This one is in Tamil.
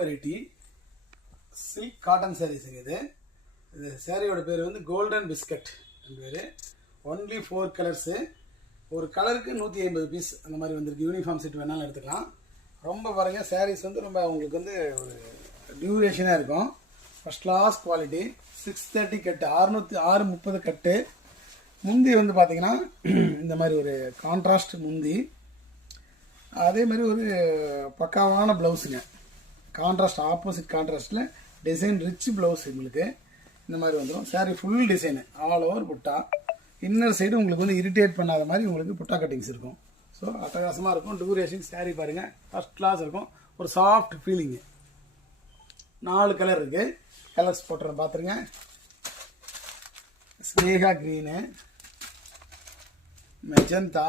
வெரைட்டி சில்க் காட்டன் சாரீஸுங்க இது. இது சாரியோட பேர் வந்து கோல்டன் பிஸ்கட் பேர். Only 4 colours. ஒரு கலருக்கு 150 பீஸ் அந்த மாதிரி வந்திருக்கு. யூனிஃபார்ம் செட் வேணாலும் எடுத்துக்கலாம். ரொம்ப பாருங்கள் சாரீஸ் வந்து ரொம்ப உங்களுக்கு வந்து ஒரு டியூரேஷனாக இருக்கும். First class quality. 630 கட்டு, 630 கட்டு. முந்தி வந்து பார்த்தீங்கன்னா இந்த மாதிரி ஒரு கான்ட்ராஸ்ட் முந்தி, அதே மாதிரி ஒரு பக்காவான ப்ளவுஸுங்க. கான்ட்ராஸ்ட் ஆப்போசிட் கான்ட்ராஸ்டில் டிசைன் ரிச் ப்ளவுஸ் உங்களுக்கு இந்த மாதிரி வந்துடும். Sari full design all over புட்டா. இன்னர் சைடு உங்களுக்கு வந்து இரிட்டேட் பண்ணாத மாதிரி உங்களுக்கு புட்டா கட்டிங்ஸ் இருக்கும். ஸோ அட்டகாசமாக இருக்கும். டூரேஷன் சாரீ பாருங்கள் ஃபஸ்ட் கிளாஸ் இருக்கும். ஒரு சாஃப்ட் ஃபீலிங்கு. 4 கலர் இருக்குது. கலர்ஸ் போட்டுறேன் பார்த்துருங்க. Sneha green, magenta,